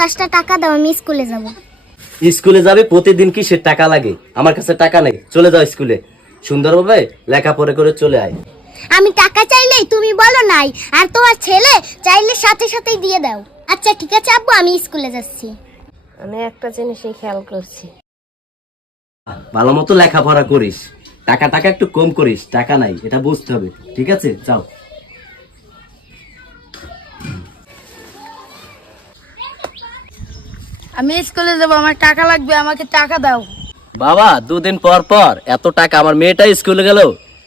10টা টাকা দাও, আমি স্কুলে যাব। স্কুলে যাবে প্রতিদিন কি সে টাকা লাগে? আমার কাছে টাকা নেই, চলে যাও স্কুলে, সুন্দরভাবে লেখাপড়া করে চলে আয়। আমি টাকা চাইলেই তুমি বলো নাই, আর তোমার ছেলে চাইলে সাথে সাথেই দিয়ে দাও। আচ্ছা ঠিক আছে আব্বু, আমি স্কুলে যাচ্ছি। আমি একটা জিনিসই খেয়াল করছি, ভালো মতো লেখাপড়া করিস, টাকা টাকা একটু কম করিস, টাকা নাই এটা বুঝতে হবে, ঠিক আছে? যাও। আমি স্কুলে যাবো, আমার টাকা লাগবে, আমাকে টাকা দাও। বাবা, দুদিন পর পর এত টাকা, আমার মেয়েটা স্কুলে গেল,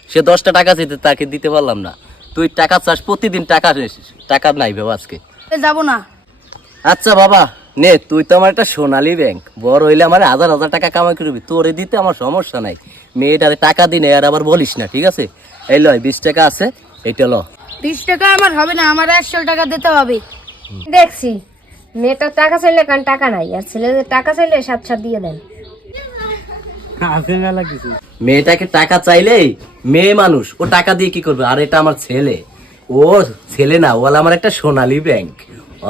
সে 10টা টাকা চাইতে, তাকে দিতে পারলাম না। তুই টাকা চাস, প্রতিদিন টাকা টাকা নাই বাবা আজকে। যাবো না। আচ্ছা বাবা নে, তুই তো আমার একটা সোনালী ব্যাংক, বড় হইলে আমার হাজার হাজার টাকা কামাই করবি, তোরে দিতে আমার সমস্যা নাই। মেয়েটারে টাকা দিনে আর আবার বলিস না, ঠিক আছে? এই লয় 20 টাকা আছে, এইটা ল। 20 টাকা আমার হবে না, আমার 100 টাকা দিতে হবে। দেখছি মেয়েটার টাকা চাইলে কারণ টাকা নাই, আর ছেলেদের টাকা চাইলে সাথে সাথে দিয়ে দেন। মেয়েটাকে টাকা চাইলেই, মেয়ে মানুষ, ও টাকা দিয়ে কি করবে? আর এটা আমার ছেলে, ও ছেলে না, ও হলো আমার একটা সোনালী ব্যাংক।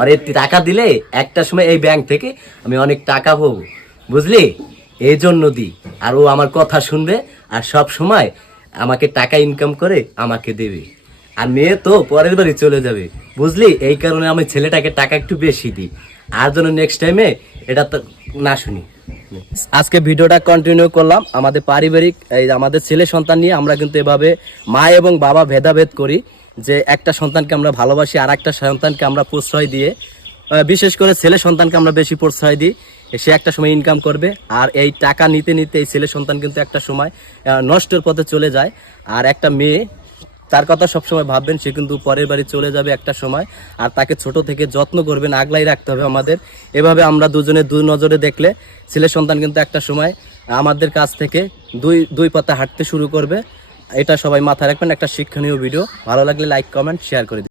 আরে টাকা দিলে একটা সময় এই ব্যাংক থেকে আমি অনেক টাকা পাবো, বুঝলি? এই জন্য দিই। আর ও আমার কথা শুনবে, আর সব সময় আমাকে টাকা ইনকাম করে আমাকে দেবে। আর মেয়ে তো পরের বাড়ি চলে যাবে, বুঝলি? এই কারণে আমি ছেলেটাকে টাকা একটু বেশি দিই, আর জন্য নেক্সট টাইমে এটা তো না শুনি। আজকে ভিডিওটা কন্টিনিউ করলাম আমাদের পারিবারিক, এই আমাদের ছেলে সন্তান নিয়ে। আমরা কিন্তু এভাবে মা এবং বাবা ভেদাভেদ করি, যে একটা সন্তানকে আমরা ভালোবাসি আর একটা সন্তানকে আমরা প্রশ্রয় দিয়ে, বিশেষ করে ছেলে সন্তানকে আমরা বেশি প্রশ্রয় দিই। সে একটা সময় ইনকাম করবে, আর এই টাকা নিতে নিতে এই ছেলে সন্তান কিন্তু একটা সময় নষ্টের পথে চলে যায়। আর একটা মেয়ে, তার কথা সবসময় ভাববেন, সে কিন্তু পরের বাড়ি চলে যাবে একটা সময়, আর তাকে ছোট থেকে যত্ন করবেন, আগলাই রাখতে হবে আমাদের। এভাবে আমরা দুজনে দুই নজরে দেখলে ছেলে সন্তান কিন্তু একটা সময় আমাদের কাছ থেকে দুই পাতা হাঁটতে শুরু করবে। এটা সবাই মাথায় রাখবেন, একটা শিক্ষণীয় ভিডিও। ভালো লাগলে লাইক, কমেন্ট, শেয়ার করে দিন।